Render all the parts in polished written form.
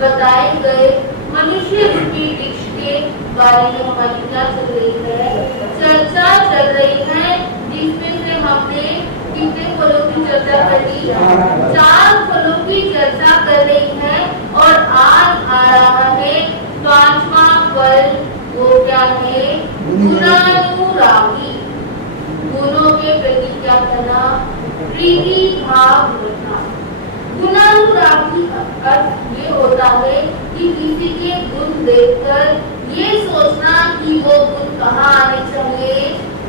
बताए गए मनुष्य रूपी वृक्ष के बारे में हमारी क्या चल रही है, चर्चा चल रही है, जिसमें से हमने कितने फलों की चर्चा कर ली, 4 फलों की चर्चा कर रही है। और आज आ रहा है 5वां फल, वो क्या है, गुणानुरागी, गुणों के प्रति क्या करना, प्रीति भाव रखना। गुणानुरागी का अर्थ ये होता है कि किसी के गुण देखकर ये सोचना कि वो गुण कहाँ आने चाहिए,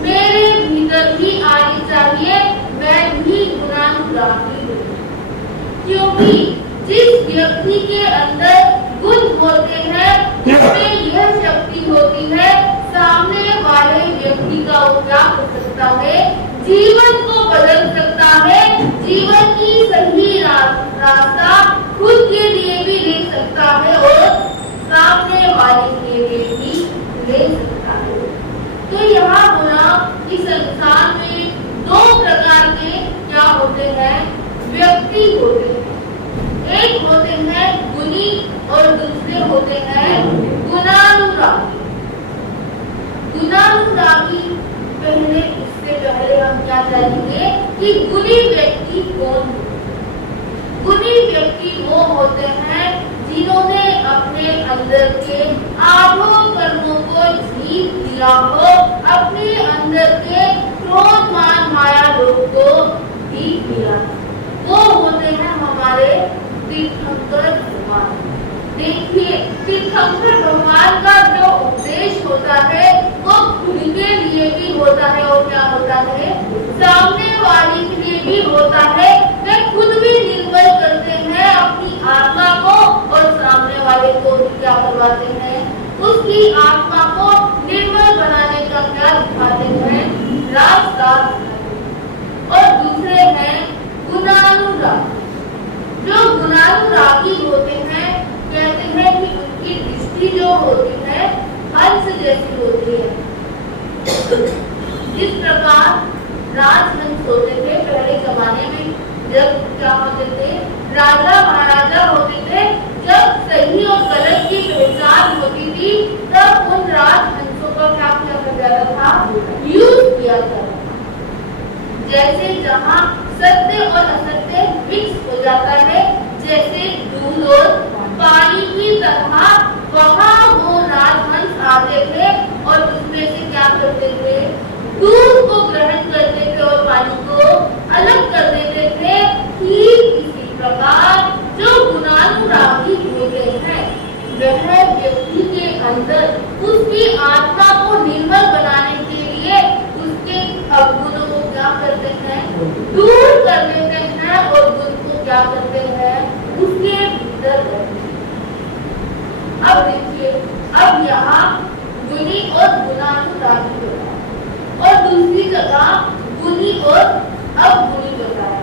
मेरे भीतर भी आने चाहिए, मैं भी गुणानुरागी हूँ। क्योंकि जिस व्यक्ति के अंदर गुण होते हैं उसमें यह शक्ति होती है, सामने वाले व्यक्ति का वो क्या कर सकता है, जीवन को बदल सकता है, जीवन की सही रास्ता खुद के लिए भी ले सकता है और सामने वाले के लिए भी ले सकता है। तो यहाँ बोला कि संसार में 2 प्रकार के क्या होते हैं, व्यक्ति होते हैं। एक होते हैं गुणी और दूसरे होते हैं गुणानुरागी। गुणानुरागी इससे पहले हम क्या जानेंगे कि गुणी व्यक्ति कौन है। गुणी व्यक्ति वो होते हैं जिन्होंने अपने अंदर के आधो कर्मों को जीत लिया हो, अपने अंदर के क्रोध मान माया लोभ को जीत लिया। वो होते हैं हमारे तीर्थंकर भगवान। देखिए तीर्थंकर भगवान का जो उपदेश होता है वो खुद के लिए भी होता है और क्या होता है, सामने वाले के लिए भी होता है। वे खुद भी निर्मल करते हैं अपनी आत्मा को और सामने वाले को भी क्या करवाते हैं, उसकी आत्मा को निर्मल बनाने का क्या दिखाते हैं, रास्ता। और दूसरे हैं गुणानुराग। जो गुणानुरागी होते हैं, कहते हैं कि उनकी दृष्टि जो होती है हंस जैसी होती है। जिस प्रकार राजहंस होते थे पहले जमाने में, जब क्या होते थे, राजा महाराजा होते थे, जब सही और गलत की पहचान होती थी, तब उन राजहंसों का क्या किया जाता था, यूज किया जाता था। जैसे जहाँ सत्य और असत्य मिक्स हो जाता है, जैसे दूध और पानी की तरह, वहाँ वो राजहंस आते थे और उसमें से क्या करते थे, दूध को ग्रहण करते थे और पानी को अलग कर देते थे। ठीक इसी प्रकार जो गुणानुरागी होते हैं, वह व्यक्ति के अंदर उसकी आत्मा को निर्मल बनाने के लिए उसके अवगुणों को क्या करते हैं, दूर कर देते हैं और गुण को क्या करते हैं, उसके भीतर करते हैं। अब देखिए, अब यहाँ गुणी और गुणानुरागी होता है और दूसरी जगह गुणी और अवगुणी होता है।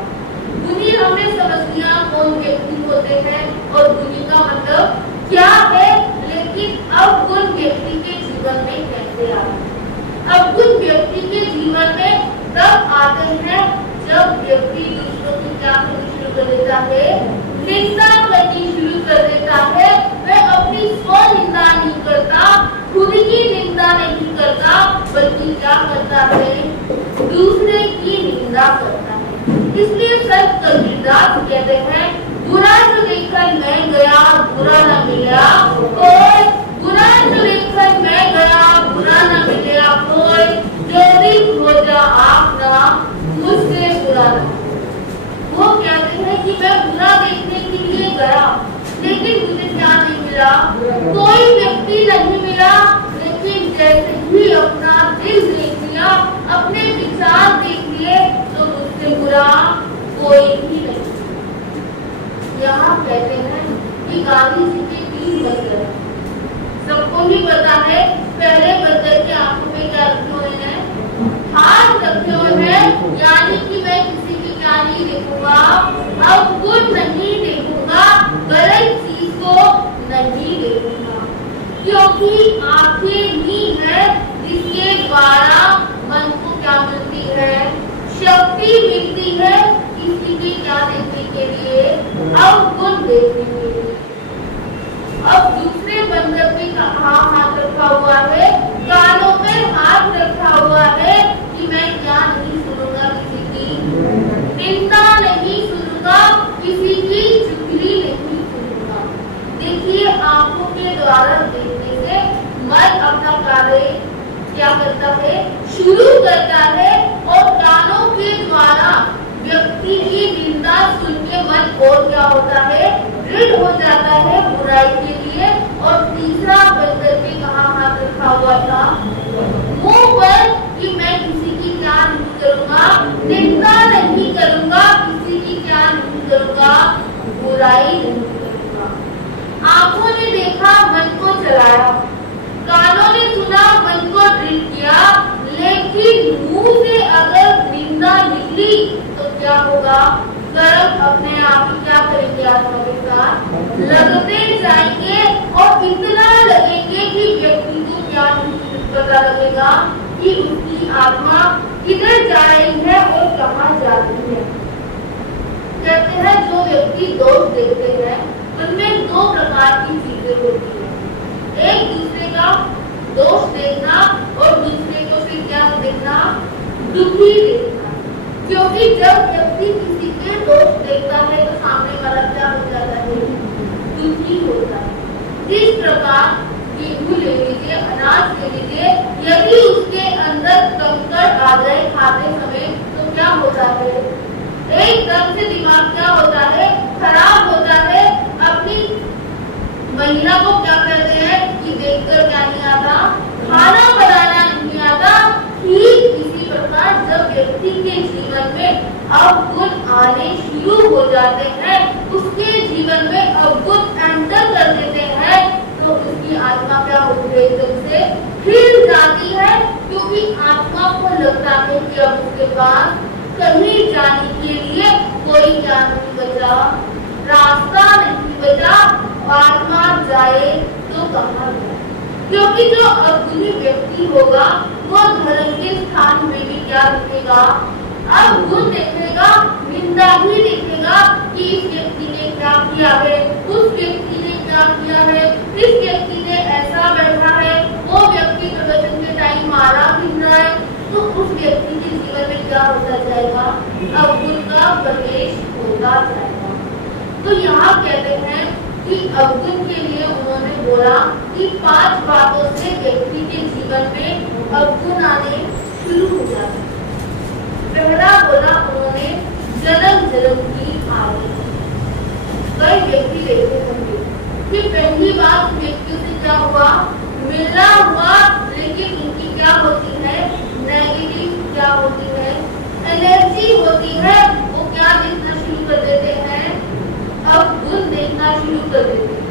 गुणी हमने समझ लिया कौन व्यक्ति होते हैं और गुणी का मतलब क्या है, लेकिन अवगुण व्यक्ति के जीवन में कैसे आते हैं। अवगुण व्यक्ति के जीवन में तब आते हैं जब व्यक्ति दूसरों की क्या करनी शुरू कर देता है, निंदा करनी शुरू कर देता है। वह अपनी स्व निंदा नहीं करता, खुद की निंदा नहीं करता, बल्कि क्या करता है, दूसरे की निंदा करता है। इसलिए संत कबीरदास कहते हैं, बुरा जो लेकर मैं गया बुरा न मिला कोई, बुरा जो लेकर मैं गया बुरा न मिला कोई, जो दिन खोजा आपना मुझसे बुरा न। वो कहते हैं कि मैं बुरा देखने के लिए गया, लेकिन मुझे क्या नहीं मिला, कोई व्यक्ति नहीं मिला। लेकिन जैसे ही अपना दिल देख लिया, अपने विचार देख लिए, तो मुझसे बुरा कोई भी नहीं। यहाँ कहते हैं कि गांधी जी के 3 बंदर, सबको ही पता है, पहले बंदर के आंखों में क्या रखे हुए हैं, हाथ रखे हुए हैं, यानी कि मैं किसी की क्या नहीं देखूंगा, अब गुण नहीं देखूंगा, गलत चीज को नहीं देखूंगा, क्योंकि आंखें ही है जिसके द्वारा मन को क्या मिलती है, शक्ति मिलती है किसी की क्या देखने के लिए, अब गुण देखने के लिए। अब दूसरे बंदर पे कहाँ हाथ रखा हुआ है, कानों पे हाथ रखा हुआ है कि मैं क्या नहीं सुनूंगा, किसी की निंदा नहीं सुनूंगा, किसी की चुगली नहीं सुनूंगा। देखिए, आंखों के द्वारा देखने से मन अपना कार्य क्या करता है, शुरू करता है, और कानों के द्वारा व्यक्ति की निंदा सुन के मन और क्या होता है, दृढ़ हो जाता है बुराई के लिए। और तीसरा बंदर पे कहाँ हाथ रखा हुआ था, मुंह पर, कि मैं किसी की क्या नहीं करूंगा, निंदा नहीं करूंगा, किसी की क्या नहीं करूंगा, बुराई नहीं करूंगा। आंखों ने देखा, मन को चलाया, कानों ने सुना, मन को दृढ़ किया, लेकिन मुंह से अगर निंदा निकली तो क्या होगा, कर्म अपने आप ही क्या करेंगे, आत्मा के साथ लगते जाएंगे और इतना लगेंगे कि व्यक्ति को क्या नहीं पता लगेगा कि उसकी आत्मा किधर जा रही है और कहाँ जा रही है। कहते हैं जो व्यक्ति दोष देखते हैं उनमें 2 प्रकार की चीजें होती है, एक दूसरे का दोष देखना और दूसरे को फिर क्या देखना, दुखी देखना। क्योंकि जब व्यक्ति किसी के दोष देखता है तो सामने वाला क्या हो जाता है, दुखी होता है। इस प्रकार गेहूं ले लीजिए, अनाज ले लीजिए, यदि उसके अंदर कंकड़ आ जाए खाते समय तो क्या होता है, एकदम से दिमाग क्या होता है, खराब होता है। अपनी महिला को क्या कहते हैं कि देखकर क्या नहीं आता, खाना बनाना नहीं आता। ठीक इसी प्रकार जब व्यक्ति के जीवन में अवगुण आने शुरू हो जाते हैं, उसके जीवन में अवगुण एंटर कर देते हैं, पास कहीं जाने के लिए कोई क्या नहीं बचा, रास्ता नहीं बचा, आत्मा जाए तो कहाँ जाए। क्योंकि जो अवगुणी व्यक्ति होगा वो धर्म के स्थान में भी क्या दिखेगा, अवगुण देखेगा, निंदा ही देखेगा कि इस व्यक्ति ने क्या किया है, उस व्यक्ति ने क्या किया है, इस व्यक्ति ने ऐसा बैठा है, वो व्यक्ति प्रवचन के टाइम मारा फिर रहा है, तो उस व्यक्ति के जीवन में क्या होता जाएगा, अवगुण का प्रवेश होता जाएगा। तो यहाँ कहते हैं कि अवगुण के लिए उन्होंने बोला कि 5 बातों से व्यक्ति के जीवन में अवगुण आने शुरू हो जाते हैं। पहला बोला उन्होंने जन्म जन्म की आदत। कई व्यक्ति देखते होंगे कि पहली बात व्यक्तियों से क्या हुआ, मिलना हुआ, लेकिन उनकी क्या होती है, नेगेटिव क्या होती है, एनर्जी होती है। वो क्या देखना शुरू कर देते हैं, अवगुण देखना शुरू कर देते हैं।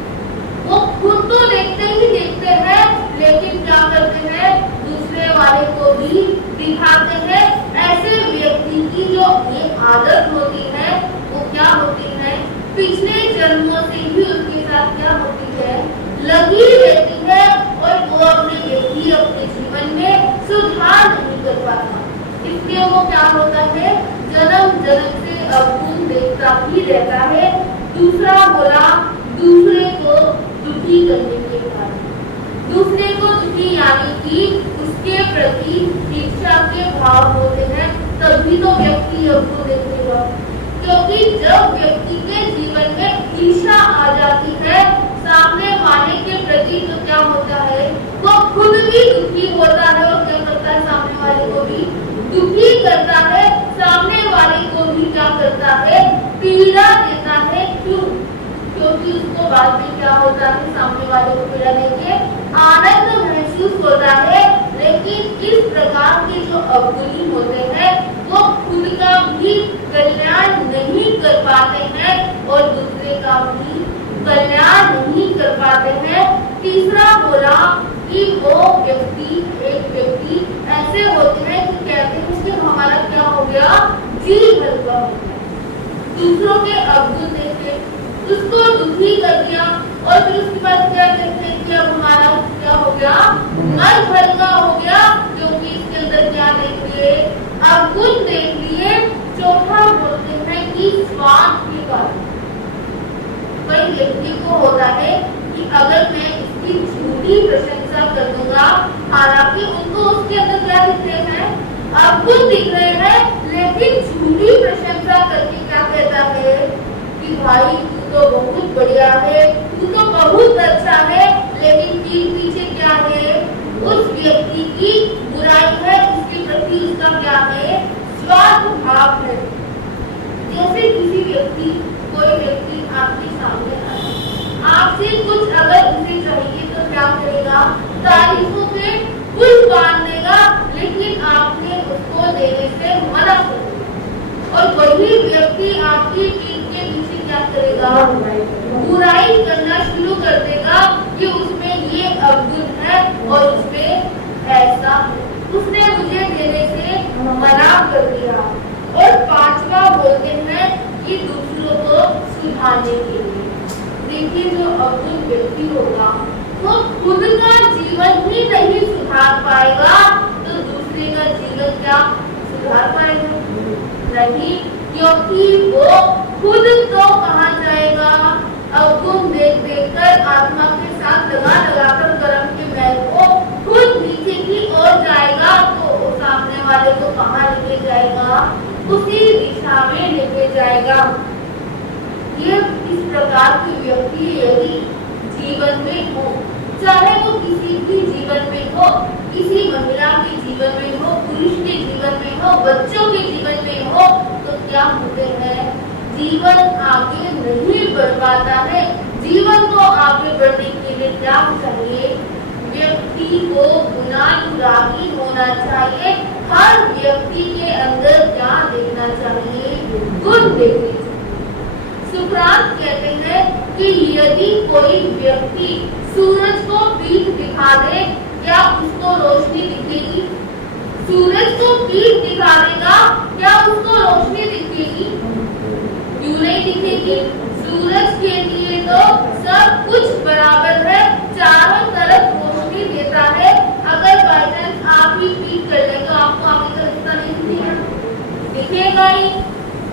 वो खुद तो देखते ही देखते हैं, लेकिन क्या करते हैं, दूसरे वाले को भी दिखाते हैं। ऐसे व्यक्ति की जो ये आदत होती है वो क्या होती है, पिछले जन्मों से ही उसके साथ क्या होती है, लगी रहती है, और वो अपने व्यक्ति अपने जीवन में सुधार नहीं कर पाता। इसलिए वो क्या होता है, जन्म जन्म से अवगुण देखता ही रहता है। दूसरा बोला दूसरे को दुखी करने के कारण, दूसरे को दुखी यानी कि उसके प्रति इच्छा के भाव होते हैं, तभी तो व्यक्ति अवगुण देखेगा। क्योंकि जब व्यक्ति के जीवन में ईर्ष्या आ जाती है सामने वाले के प्रति, तो क्या होता है, वो खुद भी दुखी होता है और क्या करता है, सामने वाले को भी दुखी करता है, सामने वाले को भी क्या करता है, पीड़ा देता है। क्यों? क्योंकि उसको बाद में क्या होता है, सामने वाले को पीड़ा देके आनंद महसूस होता है। लेकिन इस प्रकार के जो अवगुणी होते हैं वो खुद का भी कल्याण नहीं कर पाते हैं और दूसरे का भी कल्याण नहीं कर पाते हैं। तीसरा बोला कि वो व्यक्ति, एक व्यक्ति ऐसे होते हैं कि कहते हैं कि हमारा क्या हो गया, जी हल्का हो गया, दूसरों के अवगुण देखे उसको दुखी कर दिया, और फिर उसके बाद क्या कहते हैं कि अब हमारा क्या हो गया, मन हल्का हो गया, क्योंकि इसके अंदर क्या देख लिए, अवगुण देख लिए। चौथा बोलते हैं कि स्वार्थ के कारण कई व्यक्ति को होता है कि अगर मैं इसकी झूठी प्रशंसा कर दूंगा, हालांकि उनको उसके अंदर क्या दिख रहे हैं, अवगुण दिख रहे हैं, लेकिन झूठी प्रशंसा करके क्या कहता है कि भाई तू तो बहुत बढ़िया है, तू तो बहुत अच्छा है, लेकिन पीठ पीछे क्या है, उस व्यक्ति की बुराई है, उसके प्रति उसका क्या है, स्वार्थ भाव है। जैसे किसी व्यक्ति, कोई व्यक्ति आपके सामने आए, आपसे कुछ अगर उसे चाहिए तो क्या करेगा, तारीफों के पुल बांध देगा, लेकिन आपने उसको देने से मना कर दिया, और वही व्यक्ति आपकी पीठ के पीछे क्या करेगा, बुराई करना शुरू कर देगा कि उसमें ये अवगुण है और उसमें ऐसा है, उसने मुझे देने से मना कर दिया। और पांचवा बोलते हैं कि दूसरों को सुधारने के लिए। देखिए जो अवगुण व्यक्ति होगा वो खुद का जीवन ही नहीं सुधार पाएगा, तो दूसरे का जीवन क्या सुधार पाएगा, नहीं, क्योंकि वो खुद तो कहाँ जाएगा, अवगुण देख देख कर आत्मा के साथ लगा कर कर्म के मैल को खुद नीचे की ओर जाएगा, तो सामने वाले को कहाँ लेके जाएगा, उसी दिशा में लेके जाएगा। ये इस प्रकार के व्यक्ति यदि जीवन में हो, चाहे वो किसी भी जीवन में हो, किसी महिला के जीवन में हो, पुरुष के जीवन में हो, बच्चों के जीवन में हो, तो क्या होते हैं, जीवन आगे नहीं बढ़ पाता है। जीवन को आगे बढ़ने के लिए क्या चाहिए, व्यक्ति को गुणानुरागी होना चाहिए। हर व्यक्ति के अंदर क्या देखना चाहिए, गुण देखने चाहिए। सुकरात कहते हैं कि यदि कोई व्यक्ति सूरज को पीठ दिखा दे, क्या उसको रोशनी दिखेगी, सूरज को पीठ दिखा देगा, क्या उसको रोशनी दिखेगी? क्यों नहीं दिखेगी? सूरज के लिए तो सब कुछ बराबर है, चारों तरफ रोशनी देता है। अगर बाय चांस आप ही पीठ कर ले तो आपको आगे का रास्ता नहीं दिखेगा, दिखेगा ही।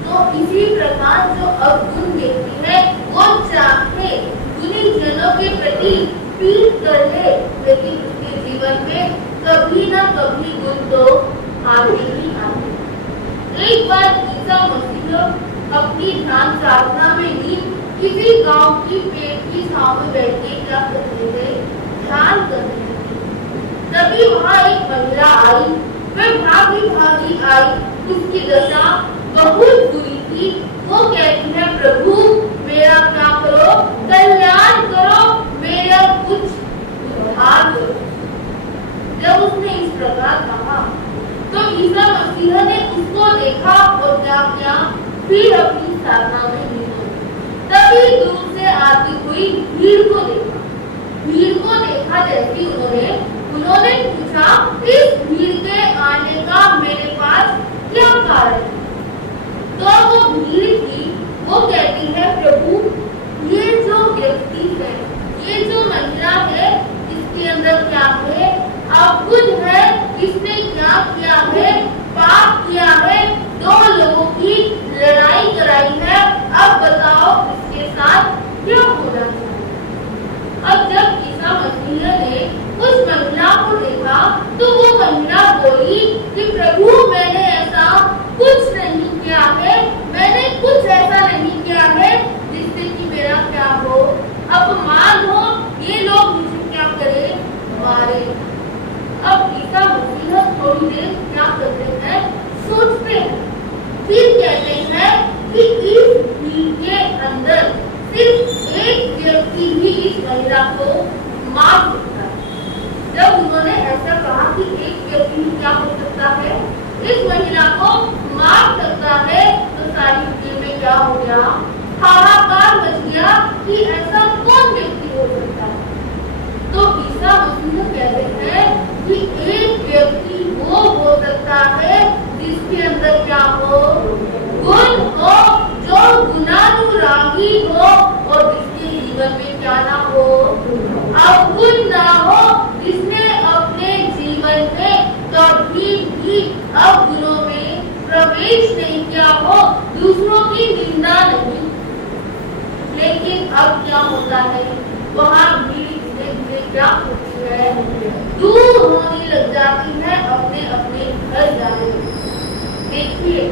तो इसी प्रकार जो अवगुण व्यक्ति है वो चाहे गुणी जनों के प्रति पीठ कर ले, लेकिन उसके जीवन में कभी ना कभी गुण तो आते ही आते। एक बार ईसा मसीह अपनी ध्यान साधना में नींद किसी गांव की पेड़ की छांव में बैठ के क्या करते थे? ध्यान करते थे। तभी वहां एक महिला आई, वह भागी आई, उसकी दशा बहुत बुरी थी। वो कहती है, प्रभु मेरा क्या करो, कल्याण करो, मेरा कुछ उद्धार करो। जब उसने इस प्रकार कहा तो ईसा मसीह ने उसको देखा और क्या किया? फिर अपनी साधना में लीन। तभी दूर से आती हुई भीड़ को देखा जैसी उन्होंने पूछा, इस भीड़ के आने का मेरे पास क्या कारण है? तो वो भीड़ थी, वो कहती है, प्रभु ये जो व्यक्ति है, ये जो महिला है, इसके अंदर क्या है? अवगुण है। इसने क्या किया है? पाप किया है, 2 लोगों की लड़ाई कराई है। अब बताओ इसके साथ क्या होना चाहिए? अब जब ईसा मसीह ने उस महिला को देखा तो वो महिला बोली कि प्रभु मैंने ऐसा कुछ नहीं किया है, मैंने कुछ ऐसा नहीं किया है जिससे कि मेरा क्या हो, अपमान हो, ये लोग मुझे क्या करे, मारे। अब ईसा मसीह थोड़ी देर क्या करते हैं? सोचते हैं। फिर कहते हैं कि इस भीड़ के अंदर सिर्फ एक व्यक्ति ही इस महिला को मार सकता है। जब उन्होंने ऐसा कहा कि एक व्यक्ति ही क्या हो सकता है, इस महिला को मार सकता है, तो सारी भीड़ में क्या हो गया? हाहाकार मच गया कि ऐसा कौन व्यक्ति हो सकता है। तो ईसा मसीह कहते हैं कि एक व्यक्ति वो हो सकता है जिसके अंदर क्या हो? गुण हो, जो गुणानुरागी हो और जिसके जीवन में क्या ना हो? अवगुण ना हो, जिसने अपने जीवन में कभी भी अवगुणों में प्रवेश नहीं किया हो, दूसरों की निंदा नहीं। लेकिन अब क्या होता है? वहाँ भीड़ धीरे क्या होती है? दूर होने लग जाती है, अपने अपने घर जाने। देखिए,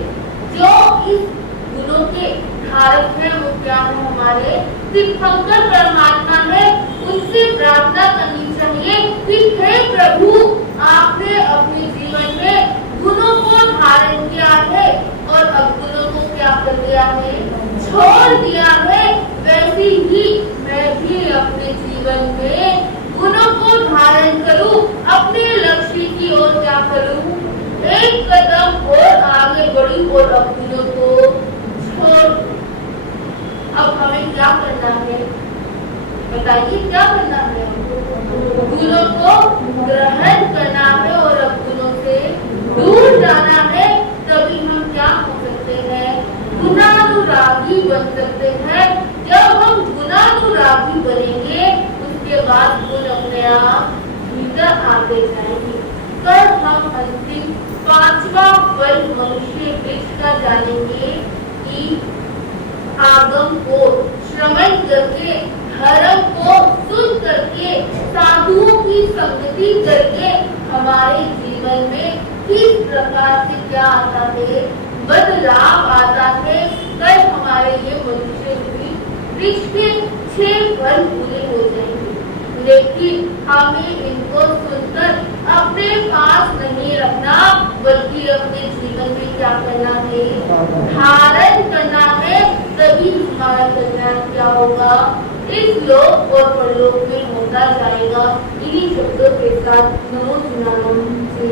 जो इस गुणों के धारक है वो क्या है? हमारे तीर्थंकर परमात्मा है। उनसे प्रार्थना करनी चाहिए कि हे प्रभु, आपने अपने जीवन में गुणों को धारण किया है और अवगुणों को क्या कर दिया है? छोड़ दिया है। वैसे ही मैं भी अपने जीवन में गुणों को धारण करूं, अपने लक्ष्य की ओर क्या करूं? एक कदम और आगे बढ़ी और अवगुणों को छोड़। अब हमें क्या करना है? बताइए क्या करना है? गुणों को ग्रहण करना है और अवगुणों से दूर जाना है। तभी हम क्या हो सकते हैं? गुणानुरागी बन सकते हैं। जब हम गुणानुरागी बनेंगे उसके बाद गुण अपने आप भीतर आते जाएंगे। कल हम अंतिम 5वां फल मनुष्य वृक्ष का जानेंगे कि आगम को श्रवण करके, धर्म को सुन करके, साधुओं की संगति करके हमारे जीवन में किस प्रकार से क्या आता है? बदलाव आता है। कल हमारे ये मनुष्य वृक्ष के 6 फल पूरे हो जाएंगे। लेकिन हमें इनको सुनकर अपने पास नहीं रखना, बल्कि अपने जीवन में क्या करना है? धारण करना है। तभी हमारा कल्याण क्या होगा? इस लोक और परलोक में होता जाएगा। इन्हीं शब्दों के साथ मनोज नाम से